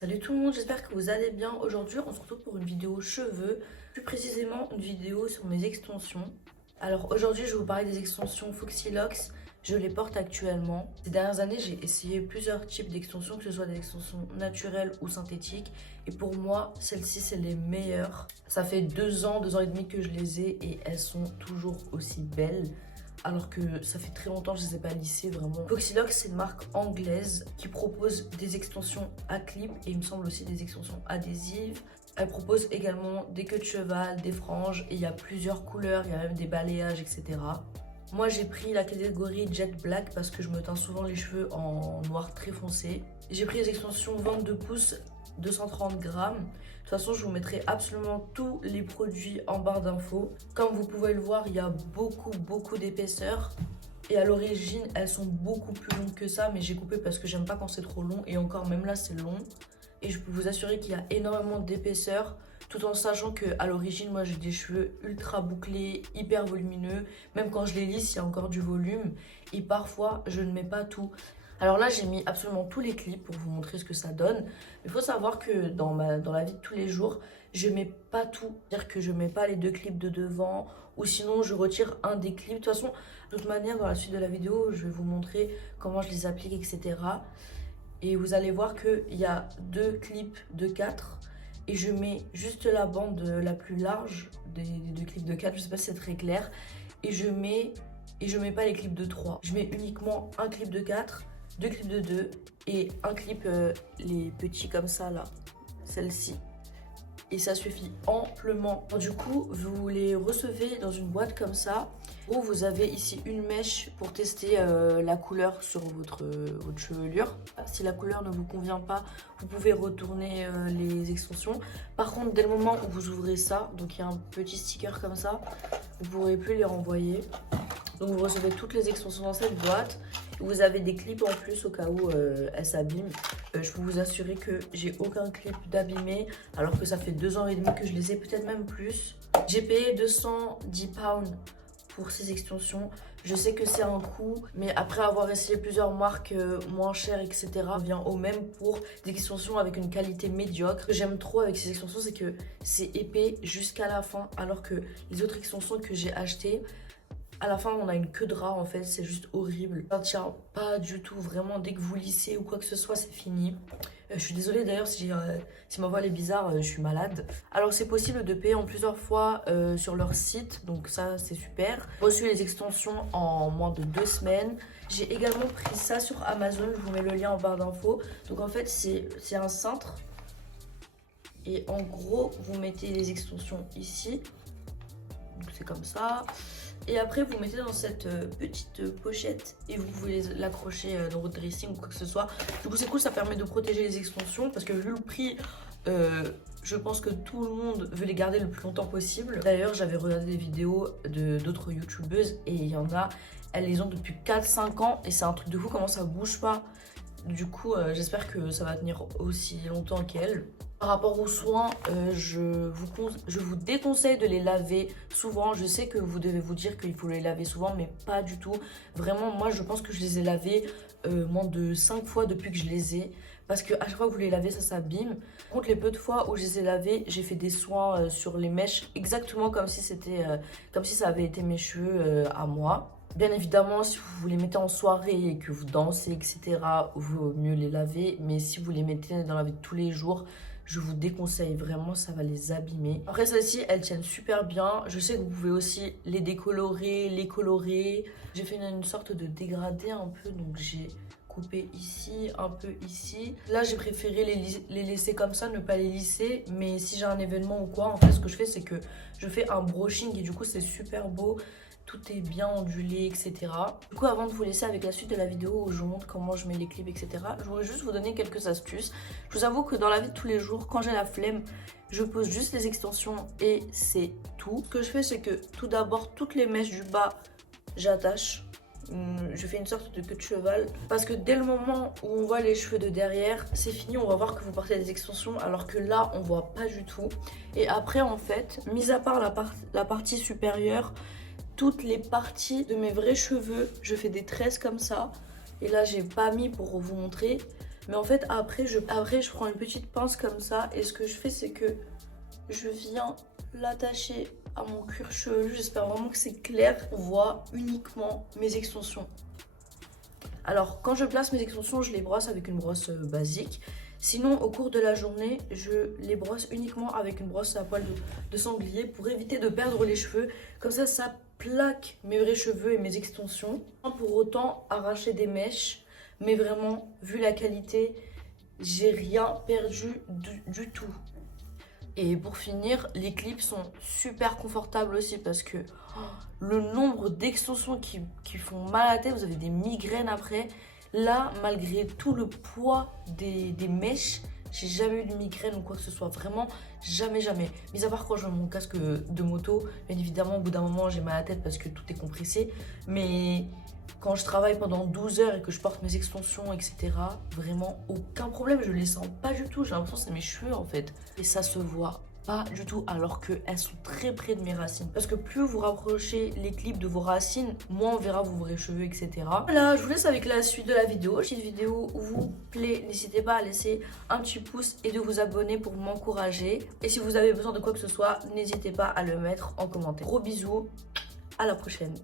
Salut tout le monde, j'espère que vous allez bien. Aujourd'hui, on se retrouve pour une vidéo cheveux, plus précisément une vidéo sur mes extensions. Alors aujourd'hui, je vais vous parler des extensions Foxy Locks. Je les porte actuellement. Ces dernières années, j'ai essayé plusieurs types d'extensions, que ce soit des extensions naturelles ou synthétiques. Et pour moi, celles-ci, c'est les meilleures. Ça fait 2 ans et demi que je les ai et elles sont toujours aussi belles. Alors que ça fait très longtemps que je ne les ai pas lissées vraiment. Foxylock, c'est une marque anglaise qui propose des extensions à clip et il me semble aussi des extensions adhésives. Elle propose également des queues de cheval, des franges et il y a plusieurs couleurs, il y a même des balayages, etc. Moi j'ai pris la catégorie Jet Black parce que je me teins souvent les cheveux en noir très foncé. J'ai pris les extensions 22 pouces 230 grammes. De toute façon, je vous mettrai absolument tous les produits en barre d'infos. Comme vous pouvez le voir, il y a beaucoup d'épaisseur. Et à l'origine, elles sont beaucoup plus longues que ça, mais j'ai coupé parce que j'aime pas quand c'est trop long. Et encore, même là, c'est long. Et je peux vous assurer qu'il y a énormément d'épaisseur, tout en sachant que à l'origine, moi, j'ai des cheveux ultra bouclés, hyper volumineux. Même quand je les lisse, il y a encore du volume. Et parfois, je ne mets pas tout. Alors là, j'ai mis absolument tous les clips pour vous montrer ce que ça donne. Il faut savoir que dans la vie de tous les jours, je mets pas tout. C'est-à-dire que je mets pas les deux clips de devant ou sinon je retire un des clips. De toute façon, de toute manière, dans la suite de la vidéo, je vais vous montrer comment je les applique, etc. Et vous allez voir qu'il y a deux clips de 4 et je mets juste la bande la plus large des deux clips de 4. Je sais pas si c'est très clair. Et je mets pas les clips de 3. Je mets uniquement un clip de 4, deux clips de 2 et un clip les petits comme ça là, celle-ci. Et ça suffit amplement. Du coup, vous les recevez dans une boîte comme ça, où vous avez ici une mèche pour tester la couleur sur votre chevelure. Si la couleur ne vous convient pas, vous pouvez retourner les extensions. Par contre, dès le moment où vous ouvrez ça, donc il y a un petit sticker comme ça, vous ne pourrez plus les renvoyer. Donc vous recevez toutes les extensions dans cette boîte. Vous avez des clips en plus au cas où elles s'abîment. Je peux vous assurer que j'ai aucun clip d'abîmé alors que ça fait 2 ans et demi que je les ai, peut-être même plus. J'ai payé 210 pounds pour ces extensions. Je sais que c'est un coût, mais après avoir essayé plusieurs marques moins chères, etc., on vient au même pour des extensions avec une qualité médiocre. Ce que j'aime trop avec ces extensions, c'est que c'est épais jusqu'à la fin, alors que les autres extensions que j'ai achetées, à la fin, on a une queue de rat en fait, c'est juste horrible. Ça tient pas du tout, vraiment, dès que vous lissez ou quoi que ce soit, c'est fini. Je suis désolée d'ailleurs si ma voix est bizarre, je suis malade. Alors c'est possible de payer en plusieurs fois sur leur site, donc ça c'est super. J'ai reçu les extensions en moins de 2 semaines. J'ai également pris ça sur Amazon, je vous mets le lien en barre d'infos. Donc en fait c'est un cintre. Et en gros, vous mettez les extensions ici. Donc c'est comme ça. Et après, vous mettez dans cette petite pochette et vous pouvez l'accrocher dans votre dressing ou quoi que ce soit. Du coup, c'est cool, ça permet de protéger les extensions parce que vu le prix, je pense que tout le monde veut les garder le plus longtemps possible. D'ailleurs, j'avais regardé des vidéos d'autres youtubeuses et il y en a, elles les ont depuis 4-5 ans et c'est un truc de fou comment ça bouge pas. Du coup, j'espère que ça va tenir aussi longtemps qu'elle. Par rapport aux soins, je vous déconseille de les laver souvent. Je sais que vous devez vous dire qu'il faut les laver souvent, mais pas du tout. Vraiment, moi, je pense que je les ai lavés moins de 5 fois depuis que je les ai. Parce qu'à chaque fois que vous les lavez, ça s'abîme. Par contre, les peu de fois où je les ai lavés, j'ai fait des soins sur les mèches exactement comme si comme si ça avait été mes cheveux à moi. Bien évidemment, si vous les mettez en soirée et que vous dansez, etc., il vaut mieux les laver. Mais si vous les mettez dans la vie de tous les jours, je vous déconseille vraiment, ça va les abîmer. Après, celles-ci, elles tiennent super bien. Je sais que vous pouvez aussi les décolorer, les colorer. J'ai fait une sorte de dégradé un peu, donc j'ai coupé ici, un peu ici. Là, j'ai préféré les laisser comme ça, ne pas les lisser. Mais si j'ai un événement ou quoi, en fait, ce que je fais, c'est que je fais un brushing et du coup, c'est super beau. Tout est bien ondulé, etc. Du coup, avant de vous laisser avec la suite de la vidéo où je vous montre comment je mets les clips, etc., je voudrais juste vous donner quelques astuces. Je vous avoue que dans la vie de tous les jours, quand j'ai la flemme, je pose juste les extensions et c'est tout. Ce que je fais, c'est que tout d'abord, toutes les mèches du bas, j'attache. Je fais une sorte de queue de cheval parce que dès le moment où on voit les cheveux de derrière, c'est fini, on va voir que vous portez des extensions alors que là on voit pas du tout. Et après en fait, mis à part la partie supérieure, toutes les parties de mes vrais cheveux, je fais des tresses comme ça. Et là, j'ai pas mis pour vous montrer. Mais en fait après je prends une petite pince comme ça et ce que je fais c'est que je viens l'attacher à mon cuir chevelu. J'espère vraiment que c'est clair. On voit uniquement mes extensions. Alors quand je place mes extensions, je les brosse avec une brosse basique. Sinon au cours de la journée, je les brosse uniquement avec une brosse à poils de sanglier pour éviter de perdre les cheveux. Comme ça plaque mes vrais cheveux et mes extensions. Sans pour autant arracher des mèches. Mais vraiment, vu la qualité, j'ai rien perdu du tout. Et pour finir, les clips sont super confortables aussi parce que le nombre d'extensions qui font mal à la tête, vous avez des migraines après. Là, malgré tout le poids des mèches, j'ai jamais eu de migraine ou quoi que ce soit. Vraiment, jamais, jamais. Mis à part quand je mets mon casque de moto, bien évidemment, au bout d'un moment, j'ai mal à la tête parce que tout est compressé. Mais quand je travaille pendant 12 heures et que je porte mes extensions, etc., vraiment aucun problème. Je les sens pas du tout. J'ai l'impression que c'est mes cheveux en fait. Et ça se voit pas du tout alors qu'elles sont très près de mes racines. Parce que plus vous rapprochez les clips de vos racines, moins on verra vos vrais cheveux, etc. Voilà, je vous laisse avec la suite de la vidéo. Si cette vidéo vous plaît, n'hésitez pas à laisser un petit pouce et de vous abonner pour m'encourager. Et si vous avez besoin de quoi que ce soit, n'hésitez pas à le mettre en commentaire. Gros bisous, à la prochaine.